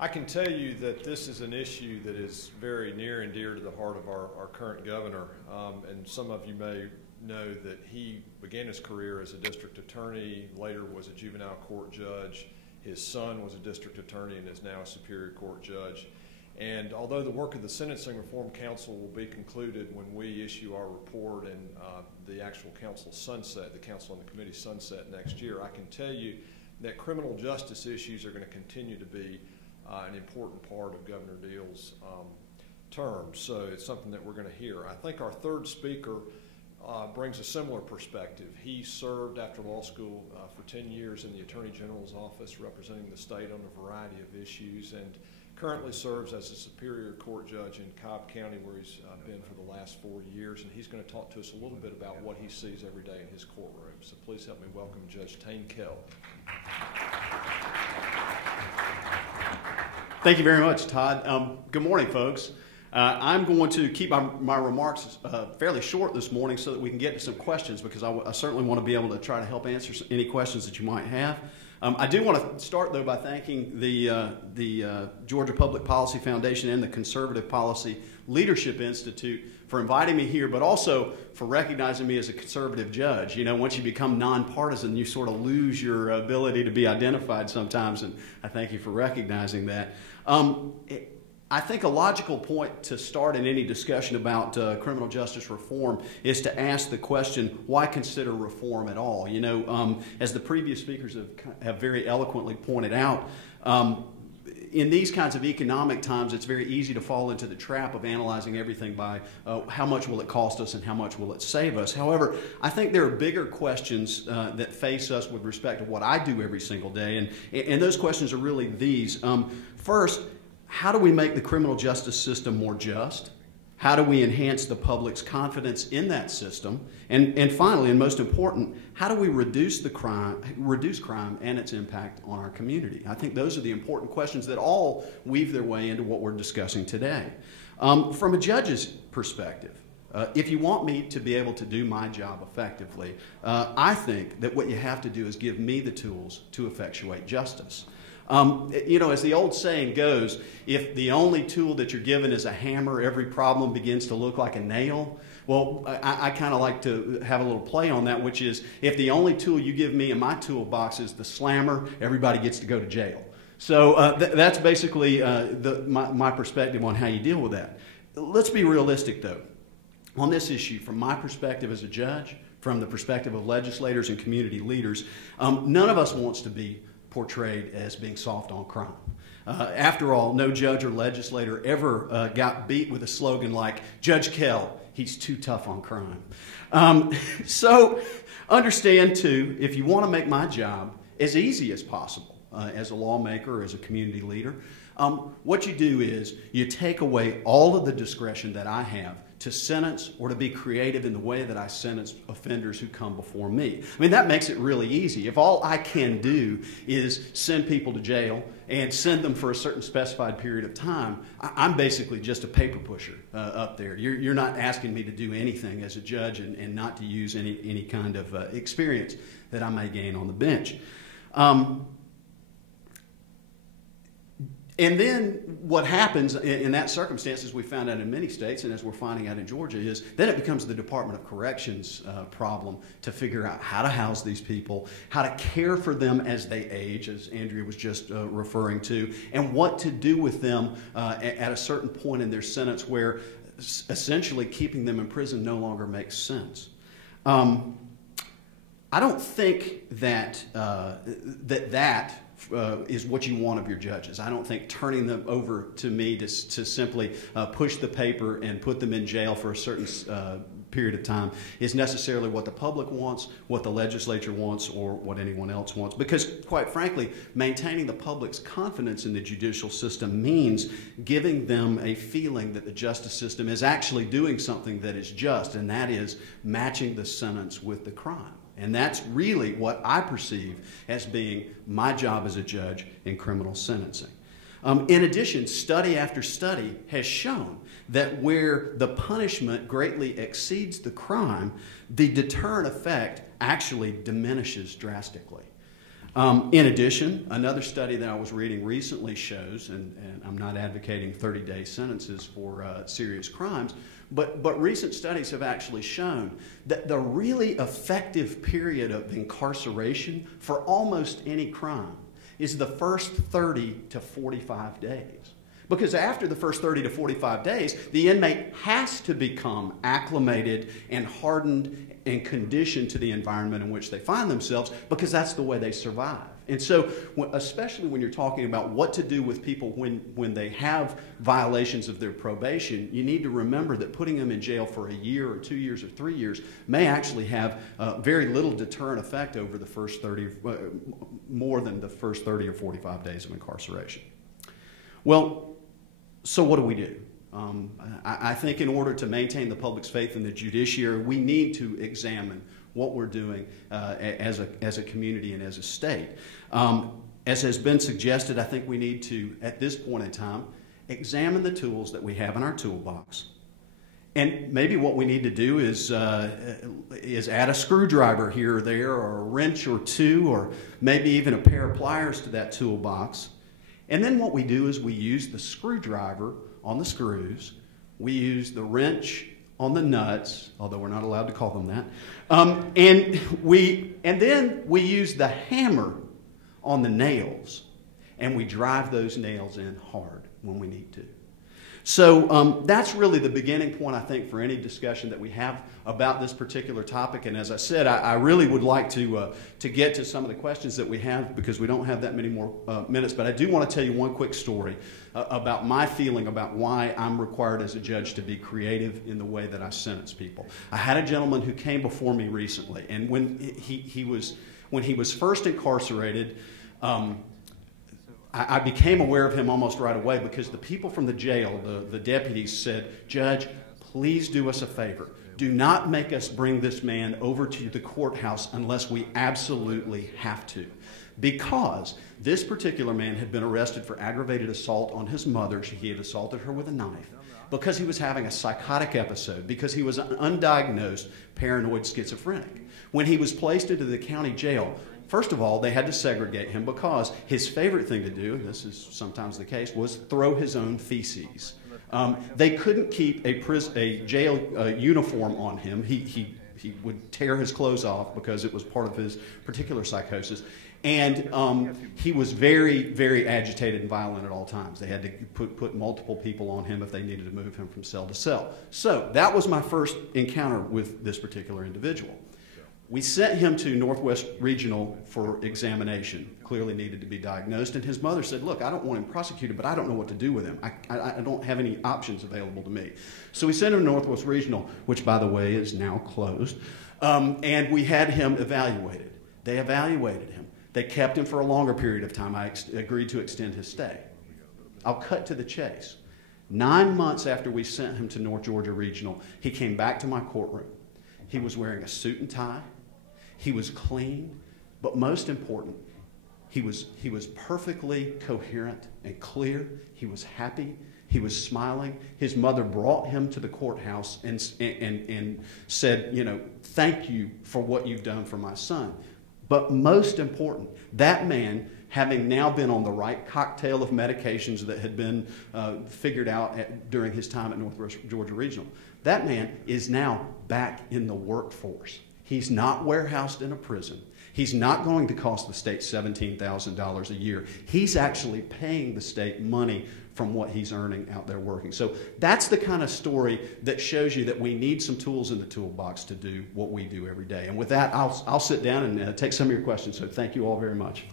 I can tell you that this is an issue that is very near and dear to the heart of our current governor. And some of you may know that he began his career as a district attorney, later was a juvenile court judge. His son was a district attorney and is now a Superior Court judge. And although the work of the Sentencing Reform Council will be concluded when we issue our report and the actual council sunset, the council and the committee sunset next year, I can tell you that criminal justice issues are going to continue to be an important part of Governor Deal's term. So it's something that we're going to hear. I think our third speaker brings a similar perspective. He served after law school for 10 years in the Attorney General's office representing the state on a variety of issues, and currently serves as a Superior Court judge in Cobb County, where he's been for the last 4 years, and he's going to talk to us a little bit about what he sees every day in his courtroom. So please help me welcome Judge Tain Kell. Thank you very much, Todd. Good morning, folks. I'm going to keep my remarks fairly short this morning so that we can get to some questions, because I certainly want to be able to try to help answer any questions that you might have. I do want to start, though, by thanking the Georgia Public Policy Foundation and the Conservative Policy Leadership Institute for inviting me here, but also for recognizing me as a conservative judge. You know, once you become nonpartisan, you sort of lose your ability to be identified sometimes, and I thank you for recognizing that. I think a logical point to start in any discussion about criminal justice reform is to ask the question, why consider reform at all? You know, as the previous speakers have very eloquently pointed out, in these kinds of economic times, it's very easy to fall into the trap of analyzing everything by how much will it cost us and how much will it save us. However, I think there are bigger questions that face us with respect to what I do every single day, and those questions are really these. First, how do we make the criminal justice system more just? How do we enhance the public's confidence in that system? And finally, and most important, how do we reduce crime and its impact on our community? I think those are the important questions that all weave their way into what we're discussing today. From a judge's perspective, if you want me to be able to do my job effectively, I think that what you have to do is give me the tools to effectuate justice. You know, as the old saying goes, if the only tool that you're given is a hammer, every problem begins to look like a nail. Well, I kind of like to have a little play on that, which is, if the only tool you give me in my toolbox is the slammer, everybody gets to go to jail. So that's basically my perspective on how you deal with that. Let's be realistic, though. On this issue, from my perspective as a judge, from the perspective of legislators and community leaders, none of us wants to be portrayed as being soft on crime. After all, no judge or legislator ever got beat with a slogan like, "Judge Kell, he's too tough on crime." So understand, too, if you want to make my job as easy as possible as a lawmaker or as a community leader, what you do is you take away all of the discretion that I have to sentence or to be creative in the way that I sentence offenders who come before me. I mean, that makes it really easy. If all I can do is send people to jail and send them for a certain specified period of time, I'm basically just a paper pusher up there. You're not asking me to do anything as a judge and not to use any kind of experience that I may gain on the bench. And then what happens in that circumstance, as we found out in many states and as we're finding out in Georgia, is then it becomes the Department of Corrections problem to figure out how to house these people, how to care for them as they age, as Andrea was just referring to, and what to do with them at a certain point in their sentence where essentially keeping them in prison no longer makes sense. I don't think that is what you want of your judges. I don't think turning them over to me to simply push the paper and put them in jail for a certain period of time is necessarily what the public wants, what the legislature wants, or what anyone else wants. Because, quite frankly, maintaining the public's confidence in the judicial system means giving them a feeling that the justice system is actually doing something that is just, and that is matching the sentence with the crime. And that's really what I perceive as being my job as a judge in criminal sentencing. In addition, study after study has shown that where the punishment greatly exceeds the crime, the deterrent effect actually diminishes drastically. In addition, another study that I was reading recently shows, and I'm not advocating 30-day sentences for serious crimes, but recent studies have actually shown that the really effective period of incarceration for almost any crime is the first 30 to 45 days. Because after the first 30 to 45 days, the inmate has to become acclimated and hardened and conditioned to the environment in which they find themselves, because that's the way they survive. And so, especially when you're talking about what to do with people when they have violations of their probation, you need to remember that putting them in jail for a year or 2 years or 3 years may actually have very little deterrent effect over the first 30, more than the first 30 or 45 days of incarceration. Well, so what do we do? I think in order to maintain the public's faith in the judiciary, we need to examine what we're doing as a community and as a state. As has been suggested, I think we need to, at this point in time, examine the tools that we have in our toolbox. And maybe what we need to do is add a screwdriver here or there, or a wrench or two, or maybe even a pair of pliers to that toolbox. And then what we do is we use the screwdriver on the screws, we use the wrench on the nuts, although we're not allowed to call them that, and then we use the hammer on the nails, and we drive those nails in hard when we need to. So that's really the beginning point, I think, for any discussion that we have about this particular topic. And as I said, I really would like to get to some of the questions that we have, because we don't have that many more minutes. But I do want to tell you one quick story about my feeling about why I'm required as a judge to be creative in the way that I sentence people. I had a gentleman who came before me recently, and when he was first incarcerated, I became aware of him almost right away, because the people from the jail, the deputies, said, "Judge, please do us a favor. Do not make us bring this man over to the courthouse unless we absolutely have to." Because this particular man had been arrested for aggravated assault on his mother. He had assaulted her with a knife. Because he was having a psychotic episode. Because he was an undiagnosed paranoid schizophrenic. When he was placed into the county jail, first of all, they had to segregate him, because his favorite thing to do, and this is sometimes the case, was throw his own feces. They couldn't keep a jail uniform on him. He would tear his clothes off because it was part of his particular psychosis. And he was very, very agitated and violent at all times. They had to put multiple people on him if they needed to move him from cell to cell. So that was my first encounter with this particular individual. We sent him to Northwest Regional for examination. Clearly needed to be diagnosed. And his mother said, "Look, I don't want him prosecuted, but I don't know what to do with him. I don't have any options available to me." So we sent him to Northwest Regional, which, by the way, is now closed. And we had him evaluated. They evaluated him. They kept him for a longer period of time. I agreed to extend his stay. I'll cut to the chase. 9 months after we sent him to North Georgia Regional, he came back to my courtroom. He was wearing a suit and tie. He was clean, but most important, he was perfectly coherent and clear. He was happy. He was smiling. His mother brought him to the courthouse and said, "You know, thank you for what you've done for my son." But most important, that man, having now been on the right cocktail of medications that had been figured out during his time at Northwest Georgia Regional, that man is now back in the workforce. He's not warehoused in a prison. He's not going to cost the state $17,000 a year. He's actually paying the state money from what he's earning out there working. So that's the kind of story that shows you that we need some tools in the toolbox to do what we do every day. And with that, I'll sit down and take some of your questions. So thank you all very much.